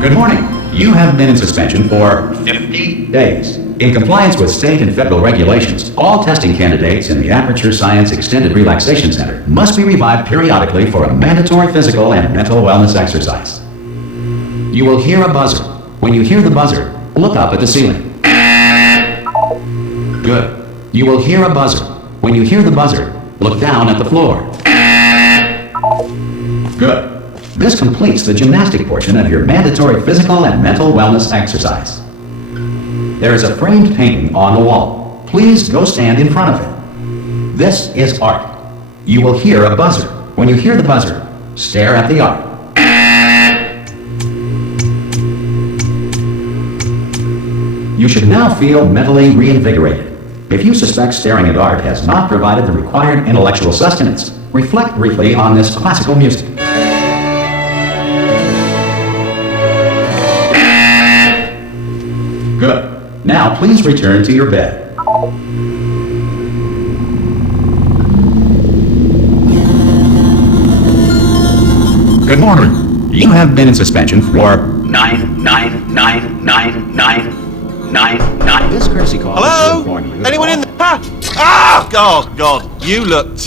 Good morning. You have been in suspension for 50 days. In compliance with state and federal regulations, all testing candidates in the Aperture Science Extended Relaxation Center must be revived periodically for a mandatory physical and mental wellness exercise. You will hear a buzzer. When you hear the buzzer, look up at the ceiling. Good. You will hear a buzzer. When you hear the buzzer, look down at the floor. Good. This completes the gymnastic portion of your mandatory physical and mental wellness exercise. There is a framed painting on the wall. Please go stand in front of it. This is art. You will hear a buzzer. When you hear the buzzer, stare at the art. You should now feel mentally reinvigorated. If you suspect staring at art has not provided the required intellectual sustenance, reflect briefly on this classical music. Good. Now please return to your bed. Good morning. You have been in suspension for 9. This courtesy call. Hello? Anyone in there? Ah! Oh, God. You look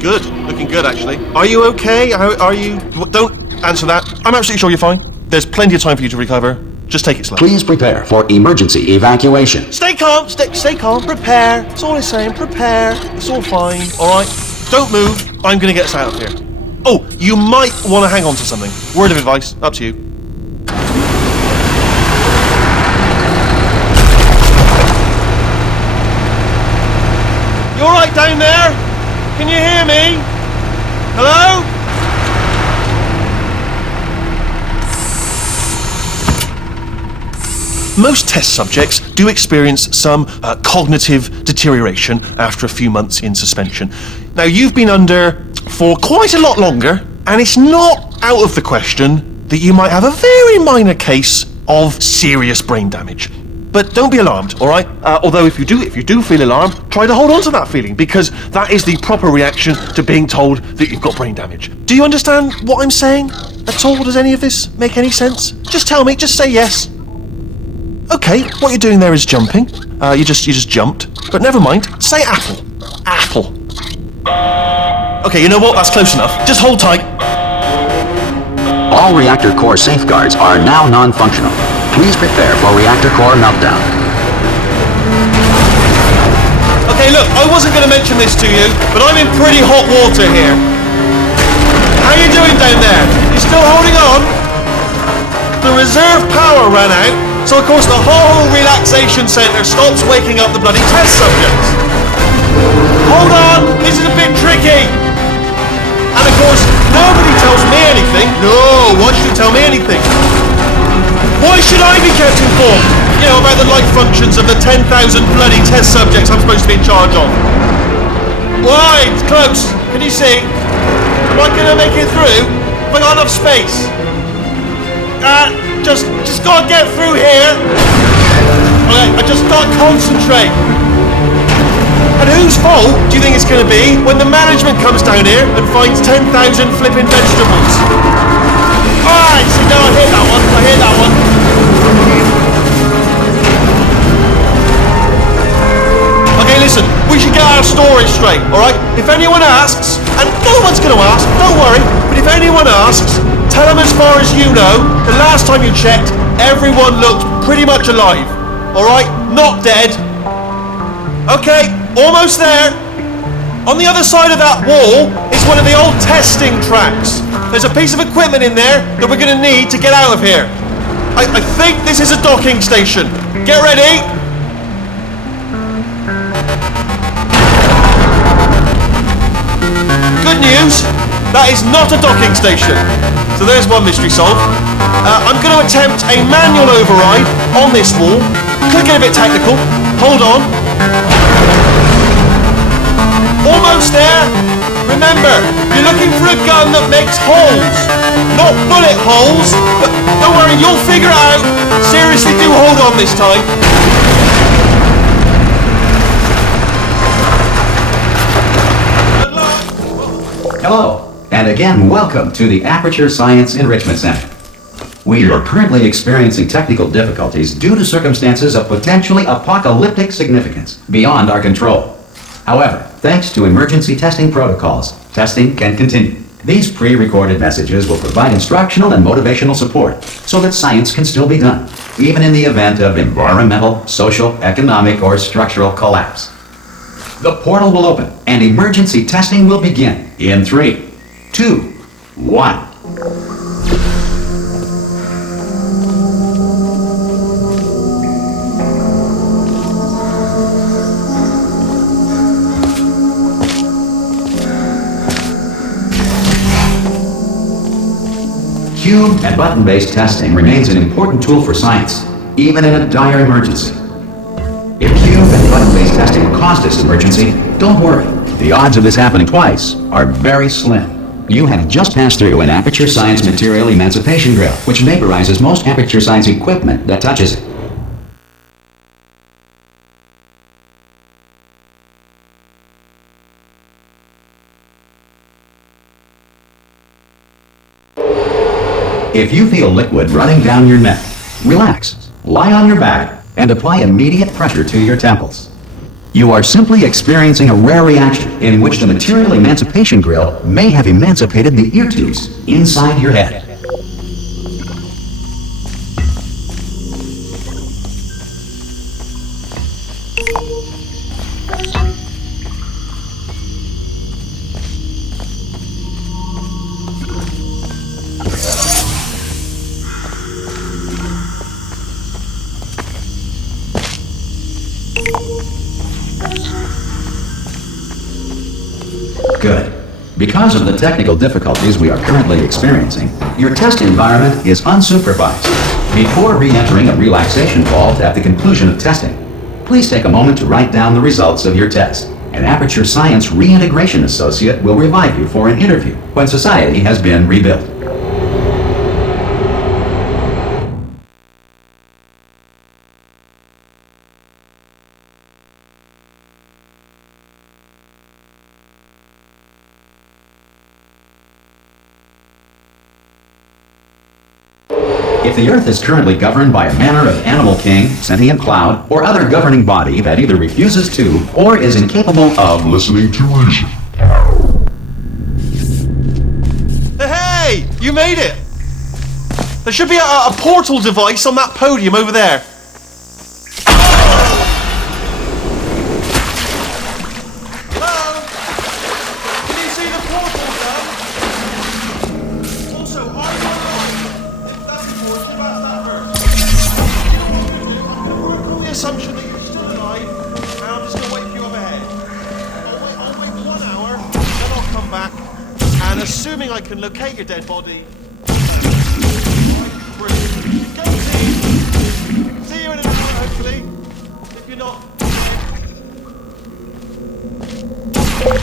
good. Looking good, actually. Are you okay? Are you... Don't answer that. I'm absolutely sure you're fine. There's plenty of time for you to recover. Just take it slow. Please prepare for emergency evacuation. Stay calm. Stay calm. Prepare. That's all I'm saying. Prepare. It's all fine. All right? Don't move. I'm going to get us out of here. Oh, you might want to hang on to something. Word of advice. Up to you. You all right down there? Can you hear me? Hello? Most test subjects do experience some cognitive deterioration after a few months in suspension. Now, you've been under for quite a lot longer, and it's not out of the question that you might have a very minor case of serious brain damage. But don't be alarmed, all right? Although if you do feel alarmed, try to hold on to that feeling, because that is the proper reaction to being told that you've got brain damage. Do you understand what I'm saying at all? Does any of this make any sense? Just tell me, just say yes. Okay, what you're doing there is jumping. You just jumped. But never mind, say apple. Apple. Okay, you know what? That's close enough. Just hold tight. All reactor core safeguards are now non-functional. Please prepare for reactor core meltdown. Okay, look, I wasn't going to mention this to you, but I'm in pretty hot water here. How you doing down there? You still holding on? The reserve power ran out, so of course the whole relaxation centre stops waking up the bloody test subjects. Hold on, this is a bit tricky. And of course, nobody tells me anything. No, why should you tell me anything? Why should I be kept informed? You know, about the life functions of the 10,000 bloody test subjects I'm supposed to be in charge of. Why? It's close. Can you see? Am I going to make it through? Have I got enough space? Just gotta get through here. Okay, I just gotta concentrate. And whose fault do you think it's gonna be when the management comes down here and finds 10,000 flipping vegetables? Alright, see, now I hear that one. Okay, listen, we should get our story straight, alright? If anyone asks, and no one's gonna ask, don't worry, but if anyone asks, tell them as far as you know, the last time you checked, everyone looked pretty much alive. Alright? Not dead. Okay, almost there. On the other side of that wall is one of the old testing tracks. There's a piece of equipment in there that we're going to need to get out of here. I think this is a docking station. Get ready. Good news, that is not a docking station. So there's one mystery solved. I'm going to attempt a manual override on this wall. Could get a bit technical. Hold on. Almost there. Remember, you're looking for a gun that makes holes. Not bullet holes, but don't worry, you'll figure it out. Seriously, do hold on this time. Hello, and again, welcome to the Aperture Science Enrichment Center. We are currently experiencing technical difficulties due to circumstances of potentially apocalyptic significance beyond our control. However, thanks to emergency testing protocols, testing can continue. These pre-recorded messages will provide instructional and motivational support so that science can still be done, even in the event of environmental, social, economic, or structural collapse. The portal will open and emergency testing will begin in 3, 2, 1. Cube and button-based testing remains an important tool for science, even in a dire emergency. If cube and button-based testing caused this emergency, don't worry. The odds of this happening twice are very slim. You have just passed through an Aperture Science material emancipation drill, which vaporizes most Aperture Science equipment that touches it. If you feel liquid running down your neck, relax, lie on your back, and apply immediate pressure to your temples. You are simply experiencing a rare reaction in which the material emancipation grill may have emancipated the ear tubes inside your head. Good. Because of the technical difficulties we are currently experiencing, your test environment is unsupervised. Before re-entering a relaxation vault at the conclusion of testing, please take a moment to write down the results of your test. An Aperture Science Reintegration Associate will revive you for an interview when society has been rebuilt. If the Earth is currently governed by a manner of animal king, sentient cloud, or other governing body that either refuses to or is incapable of listening to reason. Hey! You made it! There should be a portal device on that podium over there. Hello? Can you see the portal, sir? Also, are you alive? If that's important, about that first. I'm going to work on the assumption that you're still alive, and I'm just going to wait for you up ahead. I'll wait 1 hour, then I'll come back, and assuming I can locate your dead body... Brilliant. Go team! See you in an hour, hopefully. If you're not...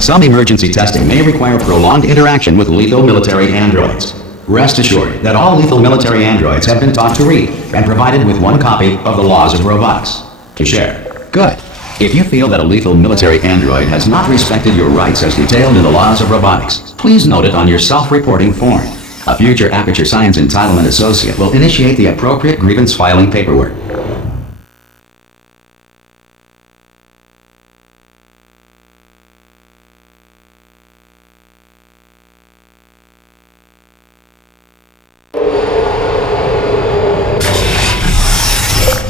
Some emergency testing may require prolonged interaction with lethal military androids. Rest assured that all lethal military androids have been taught to read and provided with 1 copy of the laws of robotics to share. Good. If you feel that a lethal military android has not respected your rights as detailed in the laws of robotics, please note it on your self-reporting form. A future Aperture Science Entitlement Associate will initiate the appropriate grievance filing paperwork.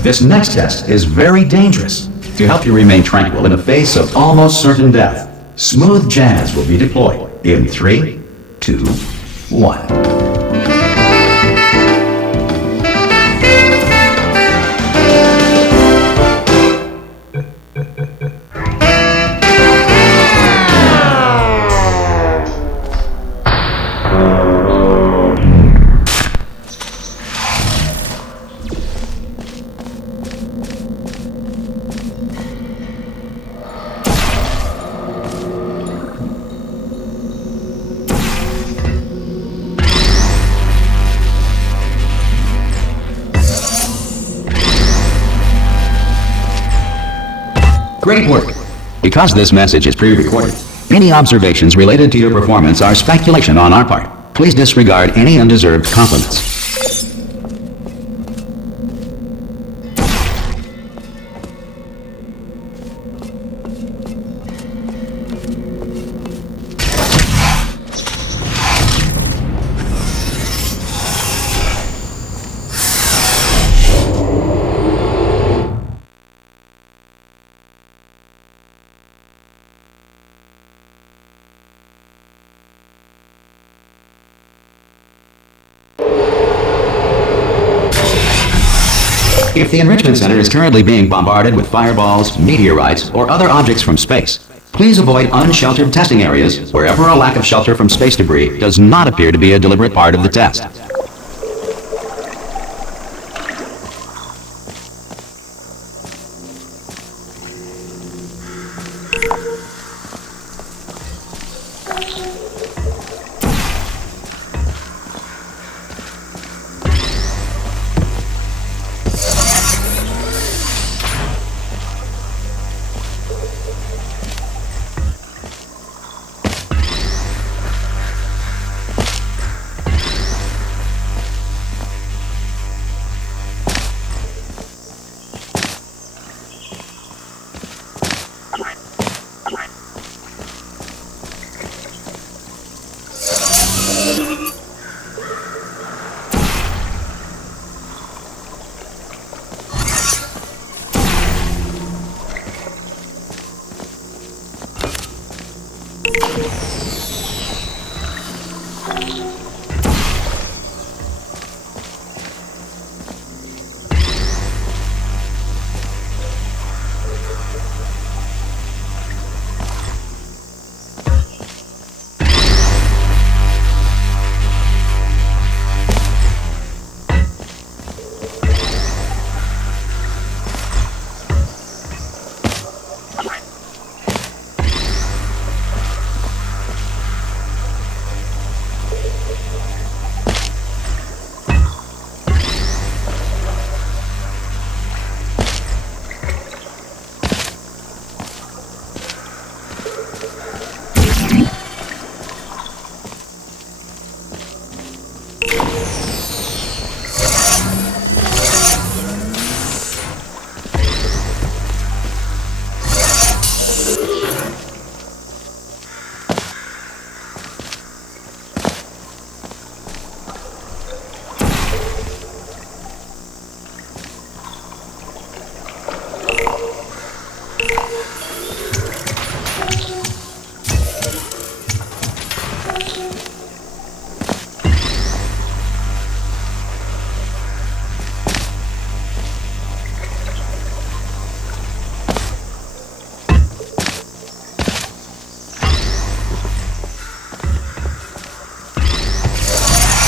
This next test is very dangerous. To help you remain tranquil in the face of almost certain death, smooth jazz will be deployed in 3, 2, 1. Great work! Because this message is pre-recorded, any observations related to your performance are speculation on our part. Please disregard any undeserved compliments. If the Enrichment Center is currently being bombarded with fireballs, meteorites, or other objects from space, please avoid unsheltered testing areas wherever a lack of shelter from space debris does not appear to be a deliberate part of the test.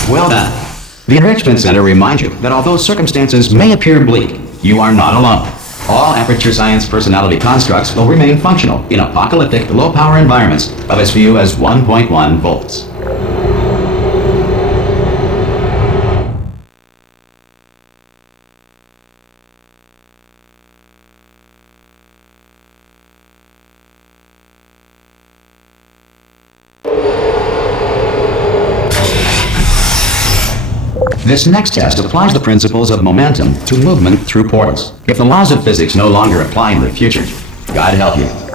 Well done. The Enrichment Center reminds you that although circumstances may appear bleak, you are not alone. All Aperture Science personality constructs will remain functional in apocalyptic, low-power environments of as few as 1.1 volts. This next test applies the principles of momentum to movement through portals. If the laws of physics no longer apply in the future, God help you.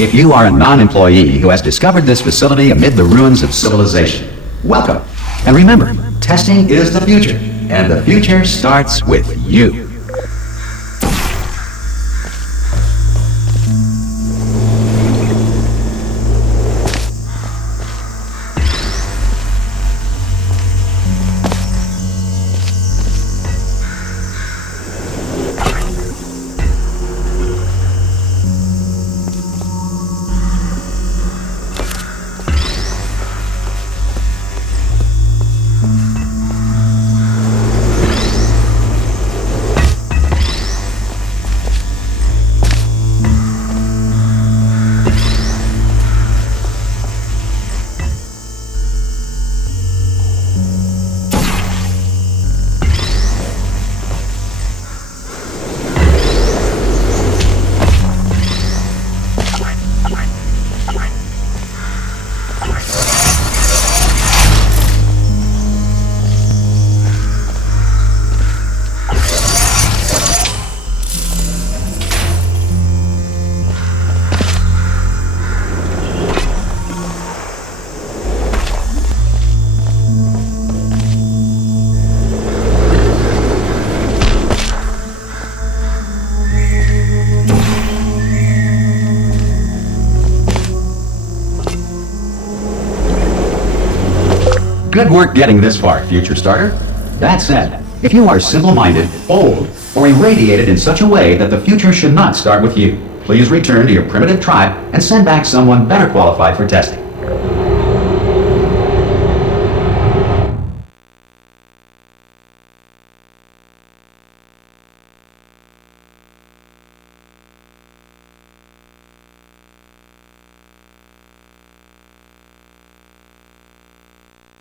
If you are a non-employee who has discovered this facility amid the ruins of civilization, welcome. And remember, testing is the future, and the future starts with you. Good work getting this far, future starter. That said, if you are simple-minded, old, or irradiated in such a way that the future should not start with you, please return to your primitive tribe and send back someone better qualified for testing.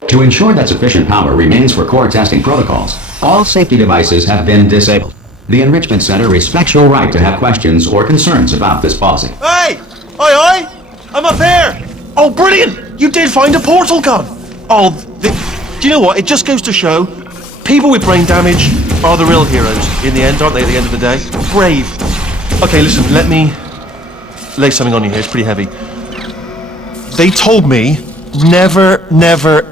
To ensure that sufficient power remains for core testing protocols, all safety devices have been disabled. The Enrichment Center respects your right to have questions or concerns about this policy. Hey! Oi! I'm up here! Oh, brilliant! You did find a portal gun! Oh, do you know what? It just goes to show, people with brain damage are the real heroes in the end, aren't they, at the end of the day? Brave. Okay, listen, let me lay something on you here. It's pretty heavy. They told me never,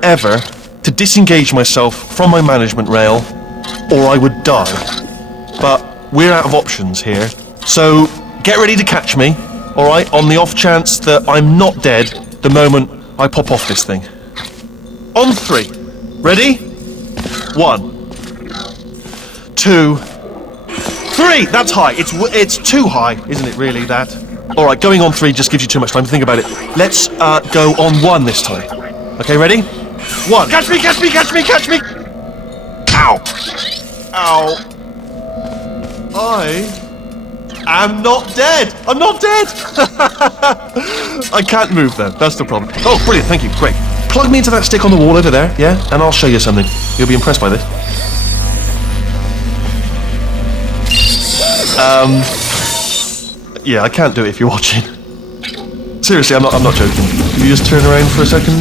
ever to disengage myself from my management rail or I would die. But we're out of options here. So get ready to catch me, alright, on the off chance that I'm not dead the moment I pop off this thing. On 3. Ready? 1, 2, 3! That's high. It's too high, isn't it really, that? Alright, going on 3 just gives you too much time to think about it. Let's go on 1 this time. Okay, ready? 1. Catch me! Ow! Ow! I am not dead! I'm not dead! I can't move then, that's the problem. Oh, brilliant, thank you, great. Plug me into that stick on the wall over there, yeah? And I'll show you something. You'll be impressed by this. Yeah, I can't do it if you're watching. Seriously, I'm not joking. Can you just turn around for a second?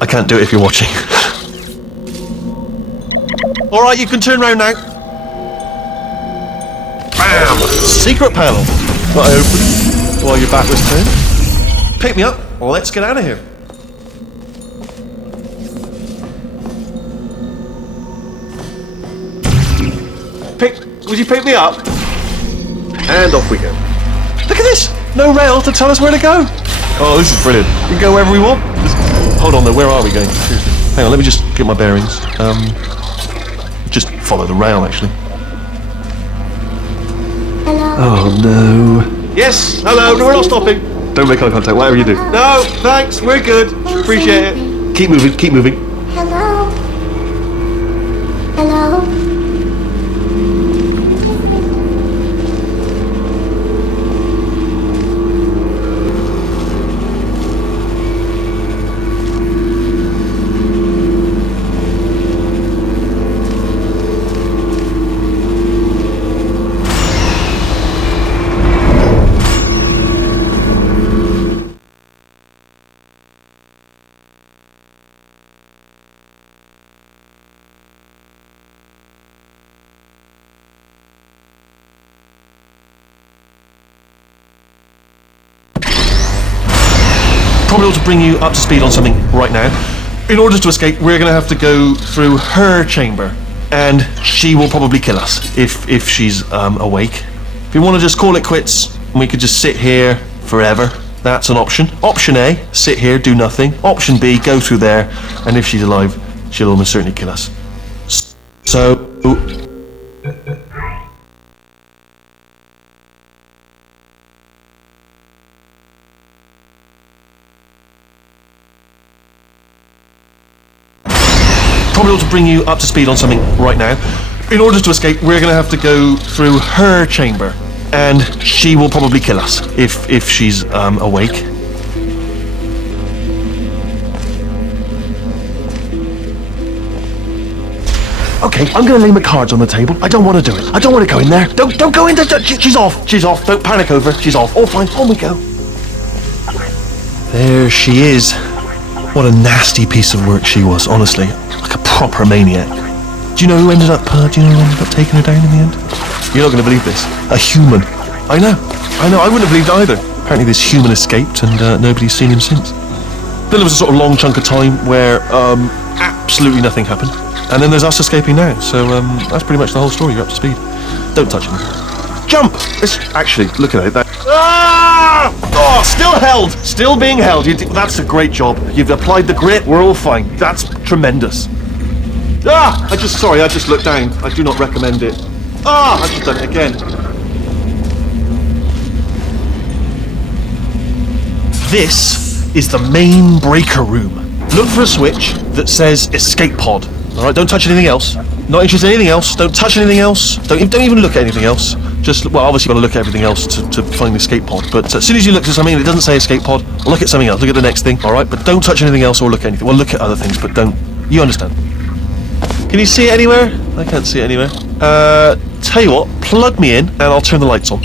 I can't do it if you're watching. Alright, you can turn around now. Bam! Secret panel. That I opened while your back was turned. Pick me up, or let's get out of here. Would you pick me up? And off we go. Look at this! No rail to tell us where to go. Oh, this is brilliant. We can go wherever we want. Hold on though, where are we going? Seriously. Hang on, let me just get my bearings. Just follow the rail, actually. Hello? Oh no. Yes, hello, no, we're not stopping. Don't make eye contact, whatever you do. No, thanks, we're good. Appreciate it. Keep moving. Hello? Hello? Probably ought to bring you up to speed on something right now. In order to escape, we're going to have to go through her chamber, and she will probably kill us if she's awake. If you want to just call it quits, and we could just sit here forever, that's an option. Option A, sit here, do nothing. Option B, go through there, and if she's alive, she'll almost certainly kill us. So... Probably ought to bring you up to speed on something right now. In order to escape, we're going to have to go through her chamber, and she will probably kill us if she's awake. Okay, I'm going to lay my cards on the table. I don't want to do it. I don't want to go in there. Don't go in there. She's off. Don't panic over. She's off. All fine. On we go. There she is. What a nasty piece of work she was, honestly. Like a proper maniac. Do you know who ended up taking her down in the end? You're not going to believe this. A human. I know. I wouldn't have believed either. Apparently this human escaped and nobody's seen him since. Then there was a sort of long chunk of time where absolutely nothing happened. And then there's us escaping now. So that's pretty much the whole story. You're up to speed. Don't touch him. jump. Let's actually look at it. Ah! Oh, still held. Still being held. That's a great job. You've applied the grit. We're all fine. That's tremendous. Ah! I just looked down. I do not recommend it. Ah! I've just done it again. This is the main breaker room. Look for a switch that says escape pod. All right, don't touch anything else. Not interested in anything else. Don't touch anything else. Don't even look at anything else. Just, well, obviously you've got to look at everything else to find the escape pod. But as soon as you look at something and it doesn't say escape pod, look at something else. Look at the next thing, all right? But don't touch anything else or look at anything. Well, look at other things, but don't. You understand? Can you see it anywhere? I can't see it anywhere. Tell you what, plug me in and I'll turn the lights on.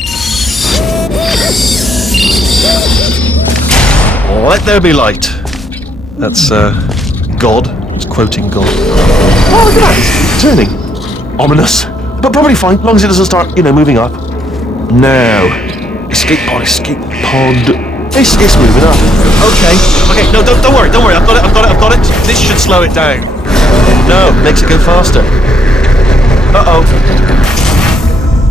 Let there be light. That's, God. It's quoting God. Oh, look at that! It's turning. Ominous. But probably fine, as long as it doesn't start, moving up. Now. Escape pod. It's moving up. Okay, no, don't worry. I've got it. This should slow it down. No, makes it go faster. Uh-oh.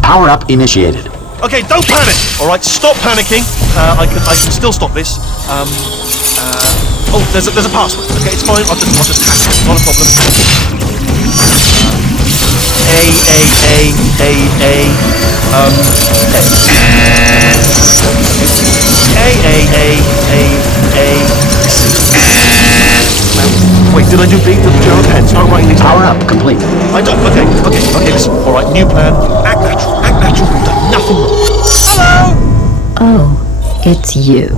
Power up initiated. Okay, don't panic! Alright, stop panicking. I can still stop this. Oh, there's a password. Okay, it's fine. I'll just hack it. Not a problem. Wait, did I do big? Did I do a pen? Start writing these Power down. up complete. I don't. Okay, listen. Alright, new plan. Act natural. We've done nothing wrong. Hello! Oh, it's you.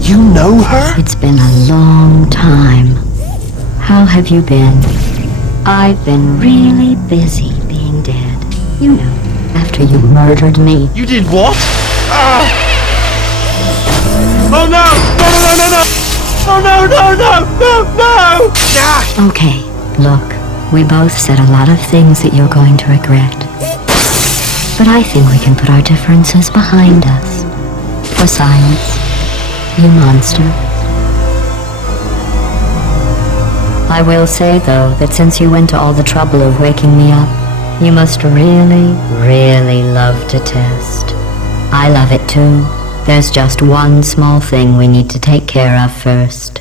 You know her? It's been a long time. How have you been? I've been really busy being dead. After you murdered me. You did what? Ah! Oh no! No! Oh no! Ah! Okay, look, we both said a lot of things that you're going to regret. But I think we can put our differences behind us. For science, you monster. I will say, though, that since you went to all the trouble of waking me up, you must really, really love to test. I love it too. There's just one small thing we need to take care of first.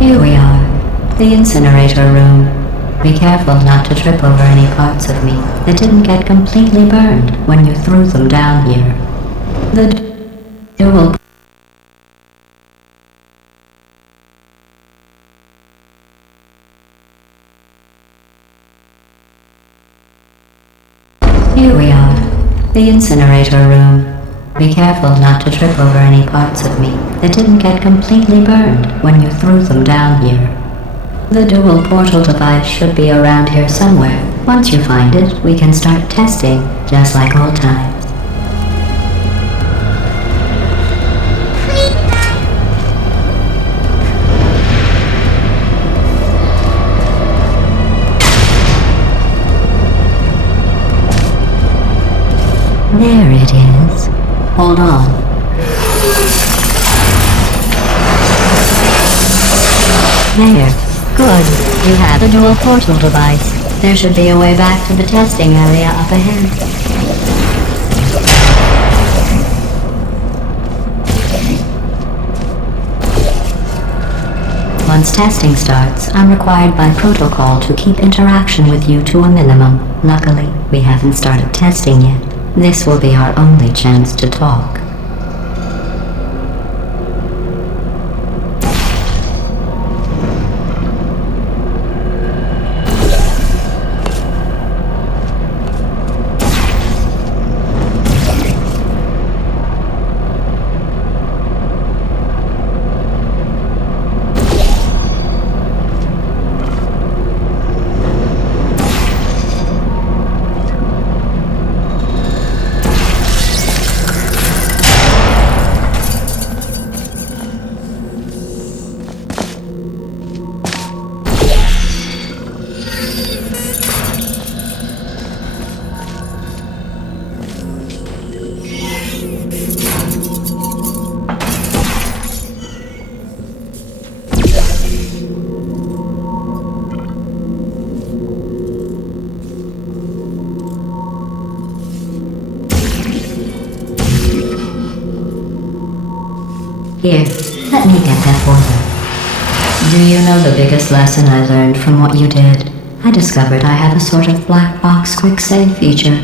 Here we are, the incinerator room. Be careful not to trip over any parts of me that didn't get completely burned when you threw them down here. The dual... Here we are, the incinerator room. Be careful not to trip over any parts of me that didn't get completely burned when you threw them down here. The dual portal device should be around here somewhere. Once you find it, we can start testing, just like old times. There it is. Hold on. There. Good. You have the dual portal device. There should be a way back to the testing area up ahead. Once testing starts, I'm required by protocol to keep interaction with you to a minimum. Luckily, we haven't started testing yet. This will be our only chance to talk. Here, let me get that for you. Do you know the biggest lesson I learned from what you did? I discovered I have a sort of black box quick save feature.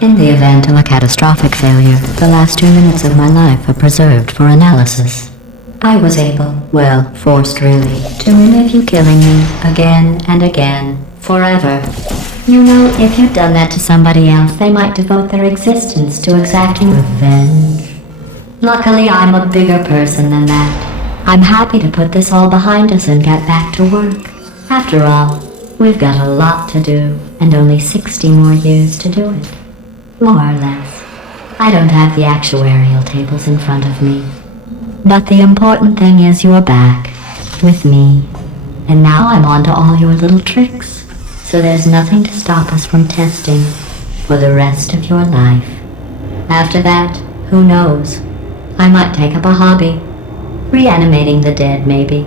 In the event of a catastrophic failure, the last 2 minutes of my life are preserved for analysis. I was able, well, forced really, to relive you killing me again and again, forever. You know, if you'd done that to somebody else, they might devote their existence to exacting revenge. Luckily, I'm a bigger person than that. I'm happy to put this all behind us and get back to work. After all, we've got a lot to do, and only 60 more years to do it. More or less. I don't have the actuarial tables in front of me. But the important thing is you're back, with me. And now I'm on to all your little tricks. So there's nothing to stop us from testing for the rest of your life. After that, who knows? I might take up a hobby. Reanimating the dead, maybe.